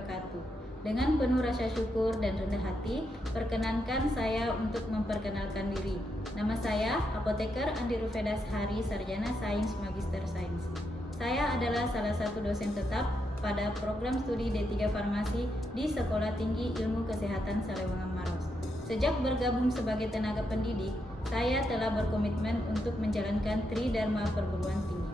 wabarakatuh. Dengan penuh rasa syukur dan rendah hati, perkenankan saya untuk memperkenalkan diri. Nama saya Apoteker Andi Rufedas Hari, Sarjana Sains Magister Sains. Saya adalah salah satu dosen tetap pada program studi D3 Farmasi di Sekolah Tinggi Ilmu Kesehatan Salewangan Maros. Sejak bergabung sebagai tenaga pendidik, saya telah berkomitmen untuk menjalankan Tridharma Perguruan Tinggi.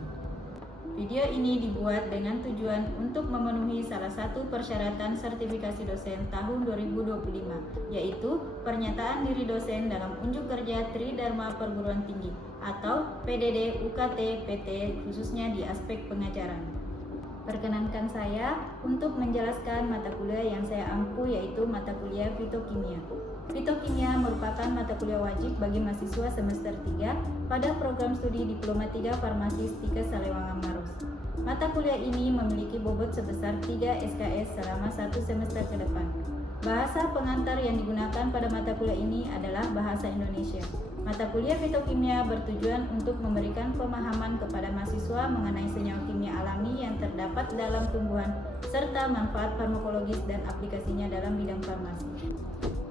Video ini dibuat dengan tujuan untuk memenuhi salah satu persyaratan sertifikasi dosen tahun 2025, yaitu pernyataan diri dosen dalam unjuk kerja Tridharma Perguruan Tinggi atau PDD UKT PT khususnya di aspek pengajaran. Perkenankan saya untuk menjelaskan mata kuliah yang saya ampu, yaitu mata kuliah Fitokimia. Fitokimia merupakan mata kuliah wajib bagi mahasiswa semester 3 pada program studi Diploma 3 Farmasi Stikes Salewangan Maros. Mata kuliah ini memiliki bobot sebesar 3 SKS selama 1 semester ke depan. Bahasa pengantar yang digunakan pada mata kuliah ini adalah bahasa Indonesia. Mata kuliah Fitokimia bertujuan untuk memberikan pemahaman kepada mahasiswa mengenai senyawa kimia alami yang terdapat dalam tumbuhan serta manfaat farmakologis dan aplikasinya dalam bidang farmasi.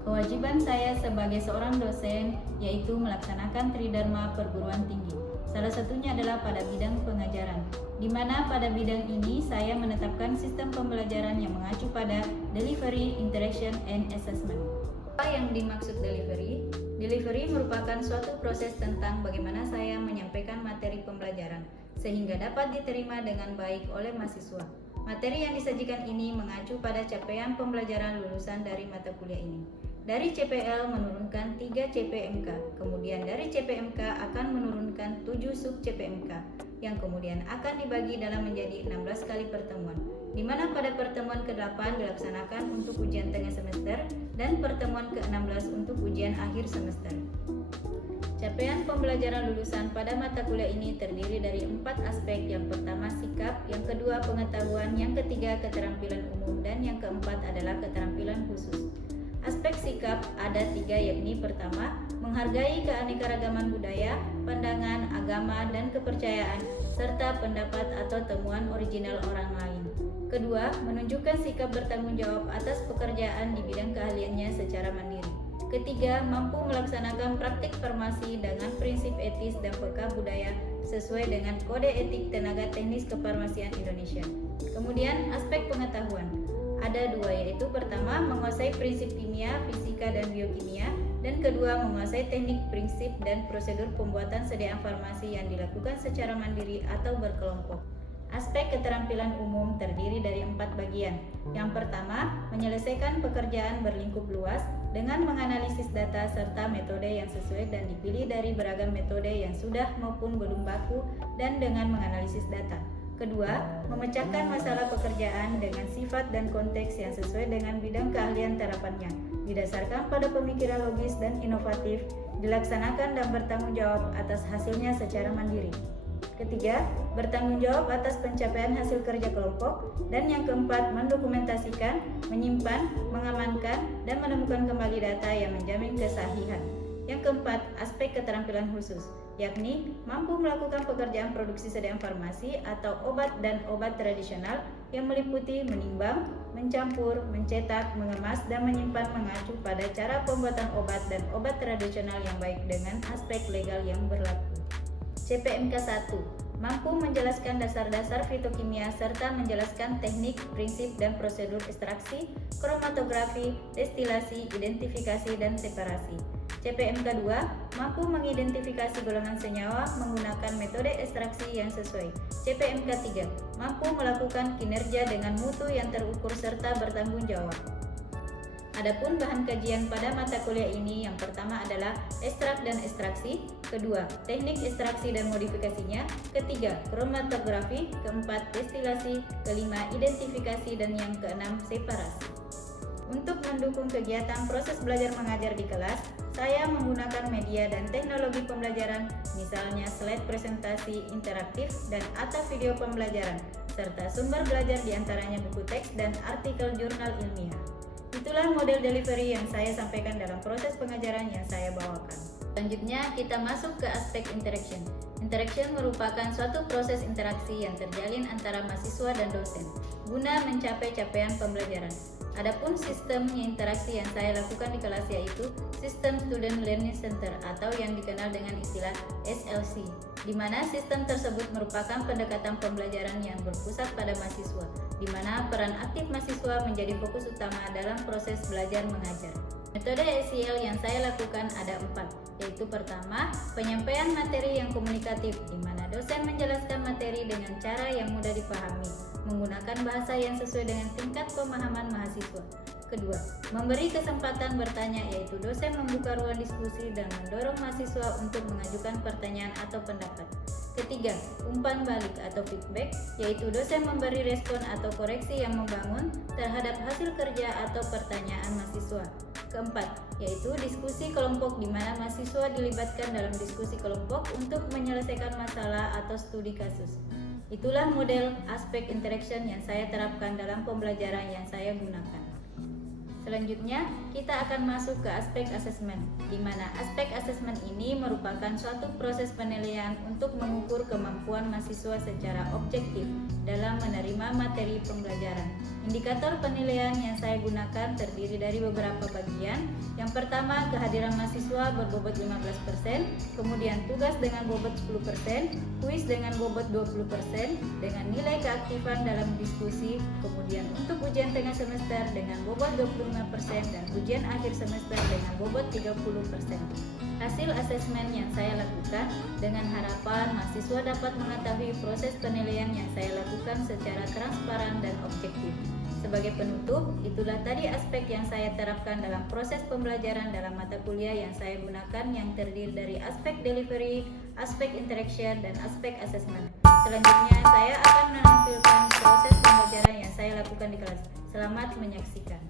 Kewajiban saya sebagai seorang dosen yaitu melaksanakan Tridharma Perguruan Tinggi. Salah satunya adalah pada bidang pengajaran, di mana pada bidang ini saya menetapkan sistem pembelajaran yang mengacu pada Delivery, Interaction, and Assessment. Apa yang dimaksud delivery? Delivery merupakan suatu proses tentang bagaimana saya menyampaikan materi pembelajaran sehingga dapat diterima dengan baik oleh mahasiswa. Materi yang disajikan ini mengacu pada capaian pembelajaran lulusan dari mata kuliah ini. Dari CPL menurunkan 3 CPMK, kemudian dari CPMK akan menurunkan 7 sub CPMK, yang kemudian akan dibagi dalam menjadi 16 kali pertemuan, di mana pada pertemuan ke-8 dilaksanakan untuk ujian tengah semester dan pertemuan ke-16 untuk ujian akhir semester. Capaian pembelajaran lulusan pada mata kuliah ini terdiri dari 4 aspek. Yang pertama sikap, yang kedua pengetahuan, yang ketiga keterampilan umum, dan yang keempat adalah keterampilan khusus. Aspek sikap ada 3, yakni pertama, menghargai keanekaragaman budaya, pandangan, agama, dan kepercayaan, serta pendapat atau temuan original orang lain. Kedua, menunjukkan sikap bertanggung jawab atas pekerjaan di bidang keahliannya secara mandiri. Ketiga, mampu melaksanakan praktik farmasi dengan prinsip etis dan peka budaya sesuai dengan Kode Etik Tenaga Teknis Kefarmasian Indonesia. Kemudian, aspek pengetahuan. Ada 2, yaitu pertama, menguasai prinsip kimia, fisika, dan biokimia, dan kedua, menguasai teknik, prinsip, dan prosedur pembuatan sediaan farmasi yang dilakukan secara mandiri atau berkelompok. Aspek keterampilan umum terdiri dari 4 bagian. Yang pertama, menyelesaikan pekerjaan berlingkup luas dengan menganalisis data serta metode yang sesuai dan dipilih dari beragam metode yang sudah maupun belum baku dan dengan menganalisis data. Kedua, memecahkan masalah pekerjaan dengan sifat dan konteks yang sesuai dengan bidang keahlian terapannya, didasarkan pada pemikiran logis dan inovatif, dilaksanakan dan bertanggung jawab atas hasilnya secara mandiri. Ketiga, bertanggung jawab atas pencapaian hasil kerja kelompok. Dan yang keempat, mendokumentasikan, menyimpan, mengamankan, dan menemukan kembali data yang menjamin kesahihan. Yang keempat, aspek keterampilan khusus, yakni mampu melakukan pekerjaan produksi sediaan farmasi atau obat dan obat tradisional yang meliputi menimbang, mencampur, mencetak, mengemas, dan menyimpan mengacu pada cara pembuatan obat dan obat tradisional yang baik dengan aspek legal yang berlaku. CPMK 1, mampu menjelaskan dasar-dasar fitokimia serta menjelaskan teknik, prinsip, dan prosedur ekstraksi, kromatografi, destilasi, identifikasi, dan separasi. CPMK 2, mampu mengidentifikasi golongan senyawa menggunakan metode ekstraksi yang sesuai. CPMK 3, mampu melakukan kinerja dengan mutu yang terukur serta bertanggung jawab. Adapun bahan kajian pada mata kuliah ini, yang pertama adalah ekstrak dan ekstraksi, kedua teknik ekstraksi dan modifikasinya, ketiga kromatografi, keempat destilasi, kelima identifikasi, dan yang keenam separasi. Untuk mendukung kegiatan proses belajar mengajar di kelas, saya menggunakan media dan teknologi pembelajaran, misalnya slide presentasi interaktif dan atau video pembelajaran, serta sumber belajar diantaranya buku teks dan artikel jurnal ilmiah. Itulah model delivery yang saya sampaikan dalam proses pengajaran yang saya bawakan. Selanjutnya kita masuk ke aspek interaction. Interaction merupakan suatu proses interaksi yang terjalin antara mahasiswa dan dosen guna mencapai capaian pembelajaran. Adapun sistem interaksi yang saya lakukan di kelas yaitu Sistem Student Learning Center atau yang dikenal dengan istilah SLC, di mana sistem tersebut merupakan pendekatan pembelajaran yang berpusat pada mahasiswa, di mana peran aktif mahasiswa menjadi fokus utama dalam proses belajar mengajar. Metode SEL yang saya lakukan ada 4, yaitu pertama, penyampaian materi yang komunikatif, di mana dosen menjelaskan materi dengan cara yang mudah dipahami, menggunakan bahasa yang sesuai dengan tingkat pemahaman mahasiswa. Kedua, memberi kesempatan bertanya, yaitu dosen membuka ruang diskusi dan mendorong mahasiswa untuk mengajukan pertanyaan atau pendapat. Ketiga, umpan balik atau feedback, yaitu dosen memberi respon atau koreksi yang membangun terhadap hasil kerja atau pertanyaan mahasiswa. Keempat, yaitu diskusi kelompok, di mana mahasiswa dilibatkan dalam diskusi kelompok untuk menyelesaikan masalah atau studi kasus. Itulah model aspek interaction yang saya terapkan dalam pembelajaran yang saya gunakan. Selanjutnya, kita akan masuk ke aspek asesmen, di mana aspek asesmen ini merupakan suatu proses penilaian untuk mengukur kemampuan mahasiswa secara objektif dalam menerima materi pembelajaran. Indikator penilaian yang saya gunakan terdiri dari beberapa bagian. Yang pertama, kehadiran mahasiswa berbobot 15%, kemudian tugas dengan bobot 10%, kuis dengan bobot 20%, dengan nilai keaktifan dalam diskusi, kemudian untuk ujian tengah semester dengan bobot 25%, dan ujian akhir semester dengan bobot 30%. Hasil asesmen yang saya lakukan dengan harapan mahasiswa dapat mengetahui proses penilaian yang saya lakukan secara transparan dan objektif. Sebagai penutup, itulah tadi aspek yang saya terapkan dalam proses pembelajaran dalam mata kuliah yang saya gunakan, yang terdiri dari aspek delivery, aspek interaction, dan aspek asesmen. Selanjutnya, saya akan menampilkan proses pembelajaran yang saya lakukan di kelas. Selamat menyaksikan.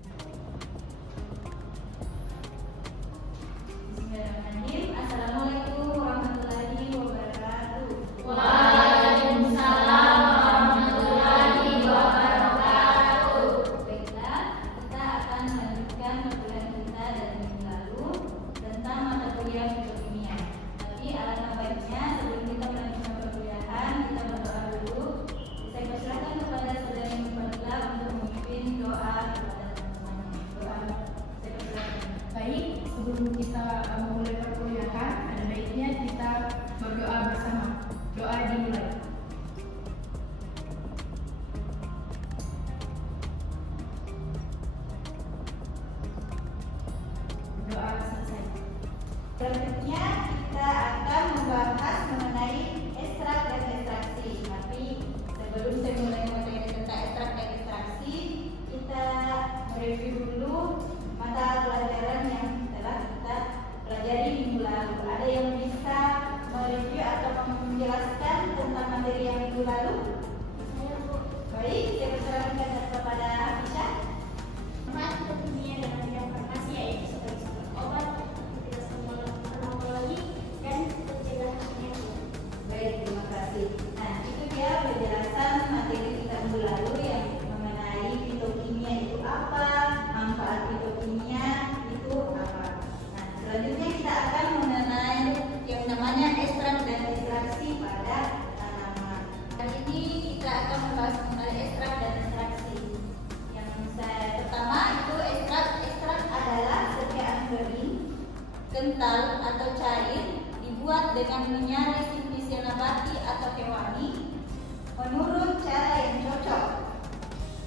Assalamualaikum warahmatullahi wabarakatuh. Waalaikumsalam warahmatullahi wabarakatuh. Baiklah, kita akan melanjutkan pembelajaran kita dari minggu lalu tentang mata kuliah fitokimia. Tapi alangkah baiknya sebelum kita melanjutkan perkuliahan, kita berdoa dulu. Saya persilakan kepada saudara Fadila untuk memimpin doa kepada teman-teman. Doa, saya persilakan. Baik, sebelum kita memulai perkuliahan, ada baiknya kita berdoa bersama. Doa dimulai. Doa selesai. Selanjutnya kita akan membahas mengenai ekstrak dan ekstraksi. Tapi sebelum saya mulai materi tentang ekstrak dan ekstraksi, kita mereview dulu mata pelajaran yang telah kita pelajari minggu lalu. Ada yang bisa mereview atau menjelaskan tentang materi yang minggu lalu? Baik, saya persilakan kepada Aisyah. Mata kimia dalam bidang farmasi yaitu sebagai sumber obat, farmakologi, dan pencegahan penyakit. Baik, terima kasih. Nah, itu dia penjelasan materi kita minggu lalu yang mengenai fitokimia itu apa, manfaat fitokimia itu apa. Nah, selanjutnya kita akan mengenai yang namanya ekstrak dan ekstraksi pada tanaman. Kali ini kita akan membahas mengenai ekstrak dan ekstraksi. Yang pertama itu ekstrak adalah serpihan kering, kental atau cair dibuat dengan minyak resin nabati atau hewani menurut cara yang cocok,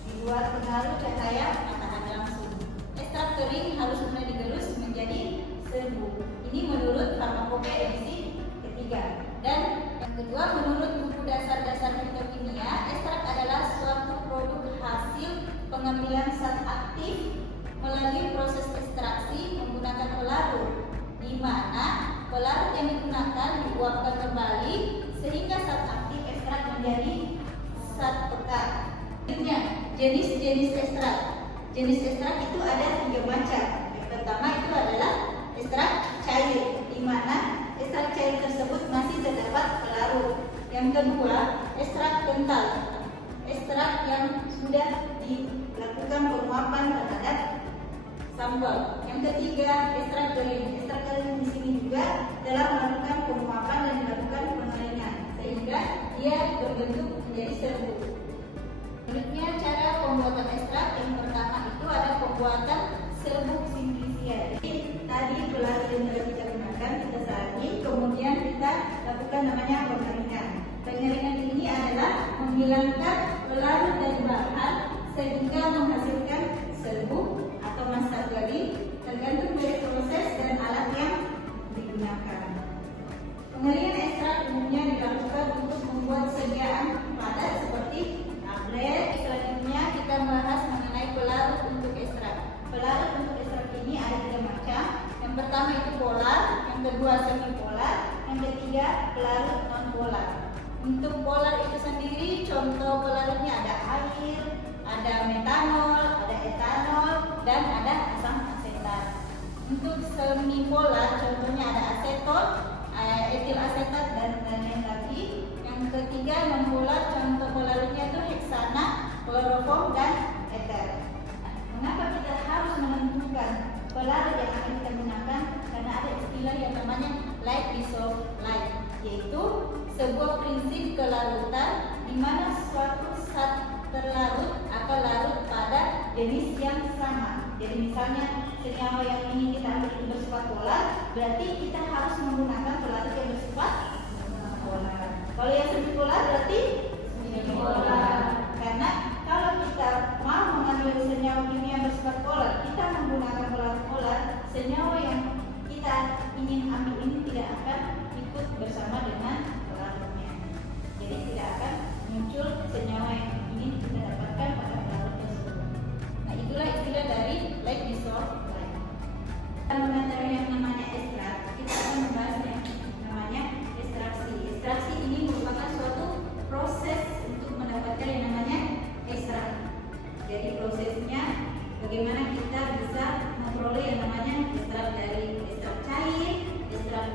dibuat pengaruh cahaya matahari langsung. Ekstrak kering harus mulai digerus menjadi serbuk. Ini menurut farmakope edisi ketiga. Dan yang kedua, menurut buku dasar-dasar fitokimia, ekstrak adalah suatu produk hasil pengambilan zat aktif melalui proses ekstraksi menggunakan pelarut, di mana pelarut yang digunakan diuapkan kembali sehingga zat aktif ekstrak menjadi zat pekat. Selanjutnya, jenis-jenis ekstrak. Jenis ekstrak itu ada 3 macam. Yang pertama itu adalah ekstrak cair, di mana ekstrak cair tersebut masih terdapat pelarut. Yang kedua, ekstrak kental, ekstrak yang sudah dilakukan penguapan terhadap sampel. Yang ketiga, ekstrak kering. Ekstrak kering di sini juga dalam melakukan penguapan dan dilakukan pengeringan sehingga dia berbentuk menjadi serbuk. Selanjutnya cara pembuatan ekstrak yang pertama itu ada pembuatan serbuk simplicia. Jadi tadi pelarut yang sudah kita gunakan kita salin, kemudian kita lakukan namanya pengeringan. Pengeringan ini adalah menghilangkan pelarut dari bahan sehingga menghasilkan serbuk atau massa garing tergantung dari proses dan alat yang digunakan. Pengeringan ekstrak umumnya dilakukan untuk membuat sediaan padat seperti tablet. Selanjutnya kita bahas mengenai pelarut untuk ekstrak. Pelarut untuk ekstrak ini ada 3 macam. Yang pertama itu polar, yang kedua semi polar, yang ketiga pelarut non polar. Untuk polar itu sendiri contoh pelarutnya ada air, ada metanol, ada etanol, dan ada asam asetat. Untuk semi polar contohnya ada aseton, etil asetat, dan lain-lain lagi. Yang ketiga non polar contoh pelarutnya itu heksana, kloroform, dan eter. Mengapa kita harus menentukan pelarut yang akan kita gunakan? Karena ada istilah yang namanya light dissolved light, yaitu sebuah prinsip kelarutan di mana suatu zat terlarut akan larut pada jenis yang sama. Jadi misalnya senyawa yang ingin kita ambil itu bersifat polar, berarti kita harus menggunakan pelarut yang bersifat polar. Kalau yang semi polar berarti semi polar. Karena kalau kita mau mengambil senyawa kimia bersifat polar, kita menggunakan pelarut polar, senyawa yang kita ingin ambil ini tidak akan ikut bersama dengan pelarutnya. Jadi tidak akan muncul senyawa yang ingin kita dapatkan pada pelarut tersebut. Nah, itulah istilah dari light dissolved light. Kita mengenai yang namanya ekstrak, kita akan membahas yang namanya ekstraksi. Ekstraksi ini merupakan suatu proses untuk mendapatkan yang namanya ekstrak. Jadi prosesnya bagaimana kita bisa memperoleh yang namanya ekstrak dari ekstrak cair, ekstrak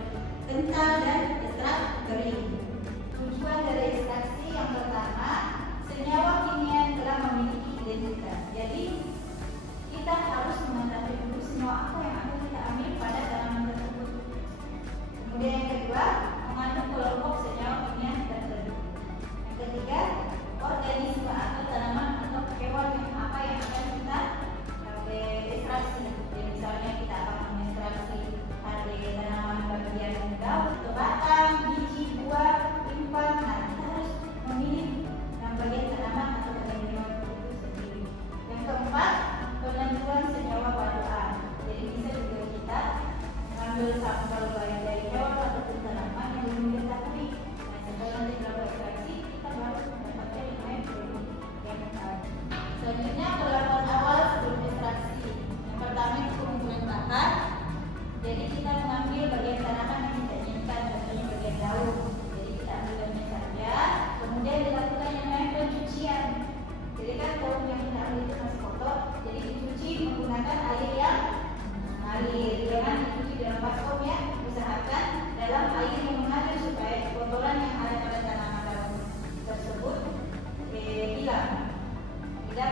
kental, dan ekstrak kering. Tujuan dari ekstraksi yang pertama, senyawa kimia yang telah memiliki identitas. Jadi kita harus mengetahui dulu senyawa apa yang akan kita ambil pada tanaman tersebut. Kemudian yang kedua, mengandung kelompok senyawa kimia tertentu. Yang ketiga, organisme atau tanaman atau hewan yang apa yang akan kita ekstraksi. Jadi misalnya kita akan mengekstraksi ada tanaman bagian daun, atau batang, biji, buah, limpa. Nah, kita harus memilih yang bagian tanaman atau bagian hewan itu sendiri. Yang keempat, penentuan senyawa paduan. Jadi bisa juga kita mengambil sampel baik dari hewan ataupun tanaman yang belum diketahui. Nah, setelah nanti dilakukan ekstraksi, kita baru mendapatkan yang lain yang selanjutnya perlakuan awal sebelum ekstraksi. Yang pertama itu pengumpulan bahan. Jadi kita mengambil bagian tanaman yang kita inginkan, contohnya bagian daun. Jadi kita ambil daunnya saja. Kemudian dilakukan yang namanya pencucian. Jadi kan daun yang kita ambil itu masih kotor, jadi dicuci menggunakan air yang mengalir. Jangan dicuci dalam baskom ya. Usahakan dalam air yang mengalir supaya kotoran yang ada pada tanaman daun tersebut hilang. Tidak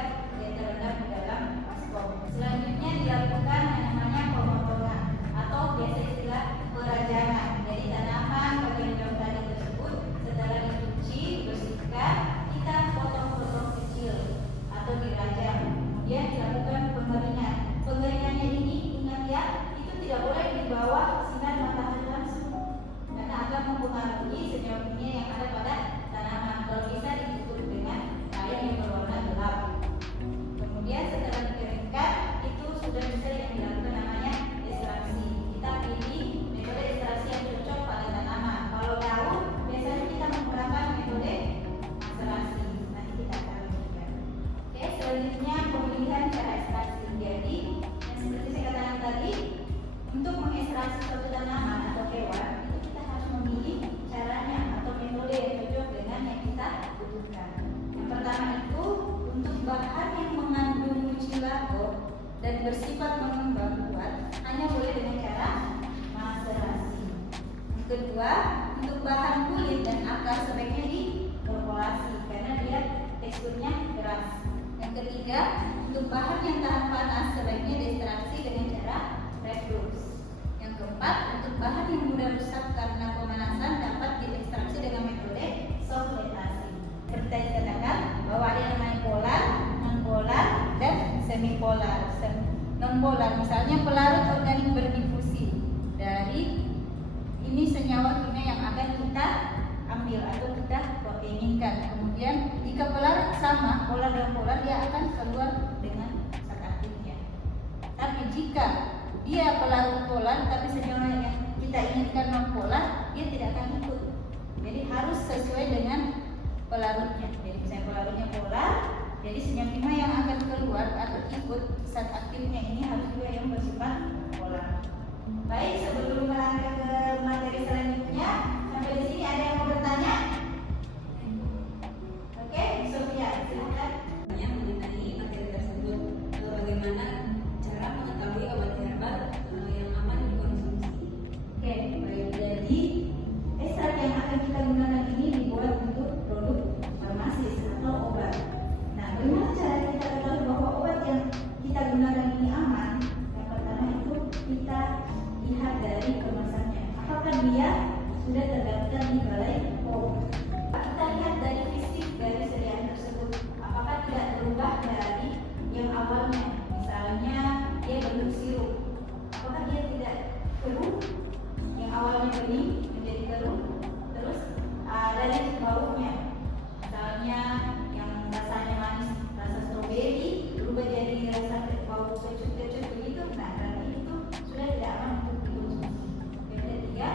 terendam di dalam baskom. Selanjutnya dilakukan yang namanya pemotongan atau biasa istilah perajangan. Jadi tanaman bagian daun tadi tersebut setelah dicuci, bersihkan, kita potong-potong kecil atau dirajang. Kemudian dilakukan pengeringan. Pengeringannya ini ingat ya, itu tidak boleh di bawah sinar matahari langsung karena akan mempengaruhi senyawa kimia yang ada pada tanaman. Kalau bisa ditutup dengan kain yang berwarna gelap. Kemudian setelah dikeringkan itu sudah bisa yang dilakukan namanya ekstraksi. Kita pilih metode ekstraksi yang cocok pada tanaman. Kalau daun biasanya kita menggunakan metode maserasi. Nanti kita akan lanjutkan. Oke, selanjutnya pemilihan cara ekstraksi. Jadi yang seperti saya katakan tadi, untuk mengekstraksi suatu tanaman atau hewan itu kita harus memilih caranya atau metode yang cocok dengan yang kita butuhkan. Yang pertama itu untuk bahan yang mengandung mucilagol dan bersifat mengembang kuat hanya boleh dengan cara maserasi. Yang kedua, untuk bahan kulit dan akar sebaiknya diperkolasi karena dia teksturnya keras. Yang ketiga, untuk bahan yang tahan panas sebaiknya diekstraksi dengan cara reflux. Yang keempat, untuk bahan yang pengumpulan. Misalnya pelarut organik berdifusi dari ini senyawa kimia yang akan kita ambil atau kita inginkan. Kemudian jika pelarut sama polar dan polar, dia akan keluar dengan zat aktifnya. Tapi jika dia pelarut polar tapi senyawa yang kita inginkan non polar, dia tidak akan ikut. Jadi harus sesuai dengan pelarutnya. Jadi misalnya pelarutnya polar, jadi senyawa kimia yang akan keluar atau ikut zat aktifnya ini harus juga yang bersifat polar. Baik, sebelum melangkah ke materi selanjutnya, sampai di sini ada yang mau bertanya? Oke, Sofia, silakan. Mengenai materi tersebut, bagaimana cara mengetahui obat herbal yang aman dikonsumsi. Oke, baik. Jadi ekstrak yang akan kita gunakan ini dibuat untuk produk farmasis atau obat. Nah, bagaimana cara kita ketahui bahwa obat yang kita gunakan ini aman? Yang pertama itu kita lihat dari kemasannya. Apakah dia sudah terdaftar di Balai POM? Kita lihat dari fisik dari sediaan tersebut. Apakah tidak berubah dari yang awalnya? Misalnya dia bentuk sirup. Apakah dia tidak keruh? Yang awalnya bening menjadi keruh. Terus dari baunya. Misalnya yang rasanya manis, rasa stroberi berubah jadi rasa bau kecut-kecut begitu. Nah, berarti itu sudah tidak aman untuk dikonsumsi. Yang ketiga,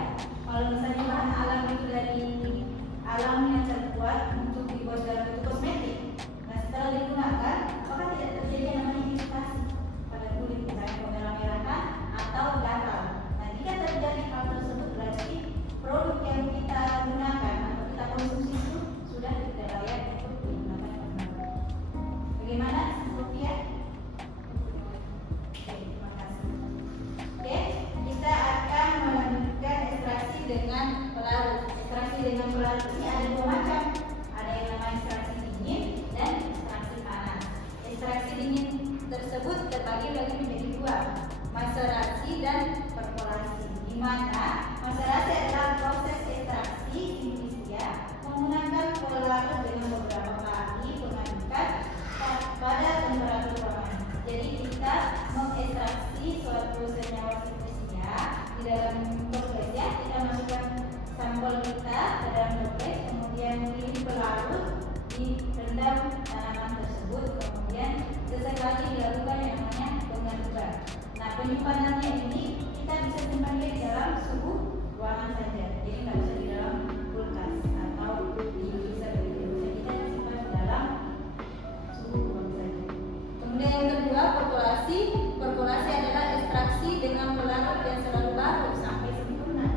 kalau misalnya bahan alam itu dari alam yang terbuat untuk dibuat dalam bentuk kosmetik. Nah, setelah digunakan, apakah tidak terjadi yang namanya iritasi pada kulit, misalnya kemerah-merahan atau gatal. Nah, jika terjadi hal tersebut, berarti produk yang kita gunakan atau kita konsumsi itu sudah tidak layak untuk digunakan kembali. Bagaimana, Sofia? Oke, terima kasih. Oke, kita akan melanjutkan ekstraksi dengan pelarut. Ekstraksi dengan pelarut ini ada dua macam. Ada yang namanya ekstraksi dingin dan ekstraksi panas. Ekstraksi dingin tersebut terbagi menjadi dua, maserasi dan perkolasi. Di mana maserasi adalah proses ekstraksi inisia menggunakan pelarut dengan beberapa kali pengadukan pada temperatur ruangan. Jadi kita mengekstraksi suatu senyawa inisia di dalam toples ya. Kita masukkan sampel kita ke dalam toples, kemudian pilih pelarut, direndam tanaman tersebut, kemudian sesekali dilakukan yang namanya pengadukan. Nah, penyimpanannya ini kita bisa simpan dia di dalam suhu ruangan saja. Jadi nggak bisa di dalam kulkas atau di freezer begitu. Bisa kita simpan di dalam suhu ruangan saja. Kemudian yang kedua, perkolasi. Perkolasi adalah ekstraksi dengan pelarut yang selalu larut sampai sempurna,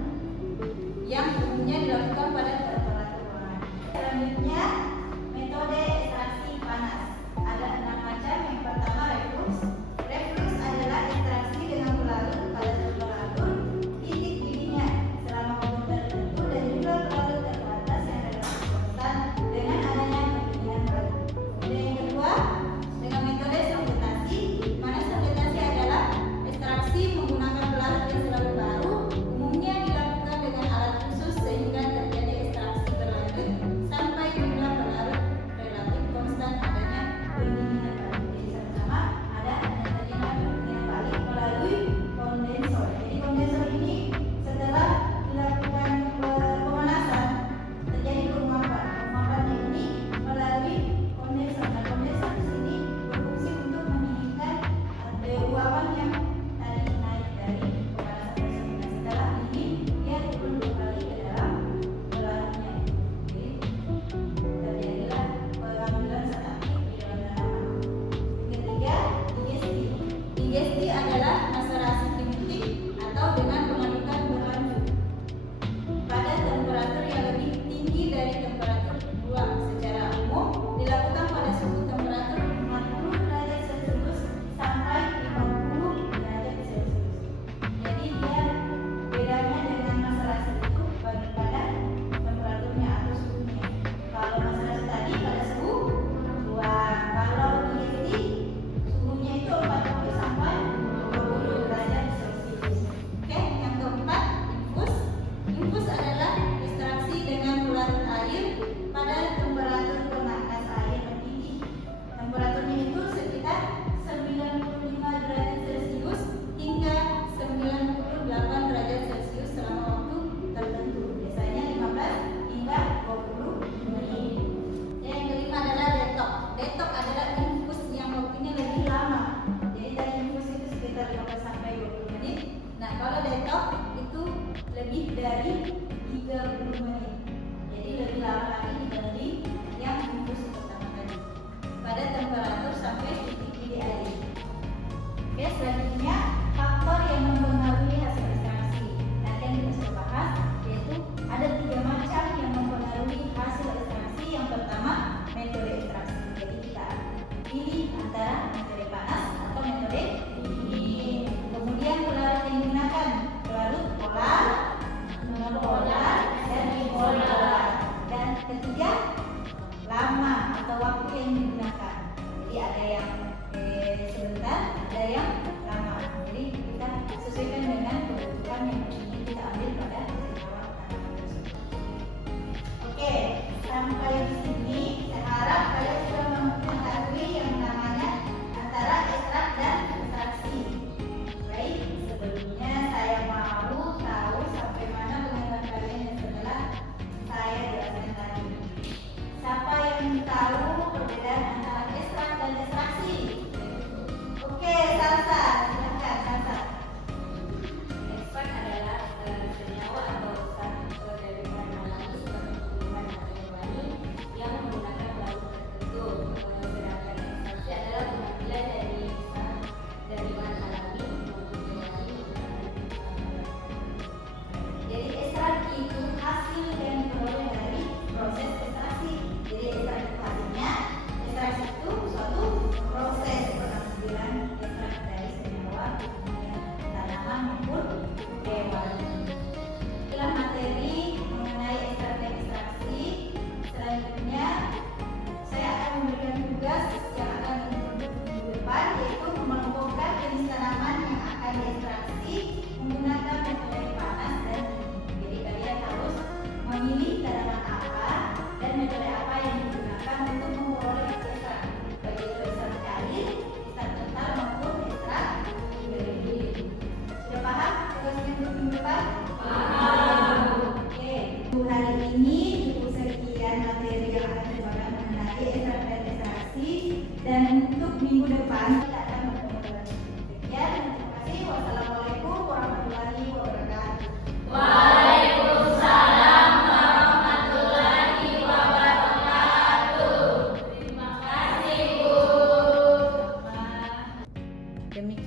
yang umumnya dilakukan pada temperatur ruangan. Selanjutnya, metode ekstraksi panas. Ada 6 macam. Yang pertama, reflux. Reflux adalah ekstraksi dengan pelarut pada temperatur titik didihnya selama waktu tertentu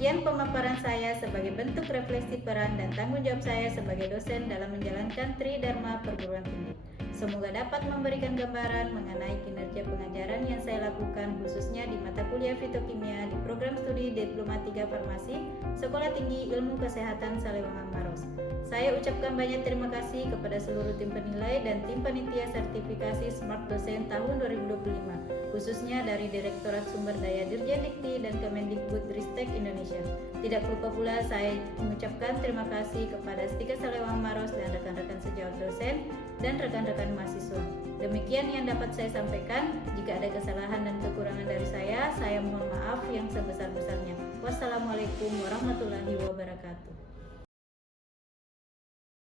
Demikian pemaparan saya sebagai bentuk refleksi peran dan tanggung jawab saya sebagai dosen dalam menjalankan Tridharma Perguruan Tinggi. Semoga dapat memberikan gambaran mengenai kinerja pengajaran yang saya lakukan khususnya di mata kuliah fitokimia di program studi Diploma 3 Farmasi Sekolah Tinggi Ilmu Kesehatan Salewangang Maros. Saya ucapkan banyak terima kasih kepada seluruh tim penilai dan tim panitia sertifikasi Smart Dosen tahun 2025, khususnya dari Direktorat Sumber Daya Dirjen Dikti dan Kemendikbudristek Indonesia. Tidak lupa pula saya mengucapkan terima kasih kepada Stika Salewang Maros dan rekan-rekan sejawat dosen dan rekan-rekan mahasiswa. Demikian yang dapat saya sampaikan. Jika ada kesalahan dan kekurangan dari saya mohon maaf yang sebesar-besarnya. Wassalamualaikum warahmatullahi wabarakatuh.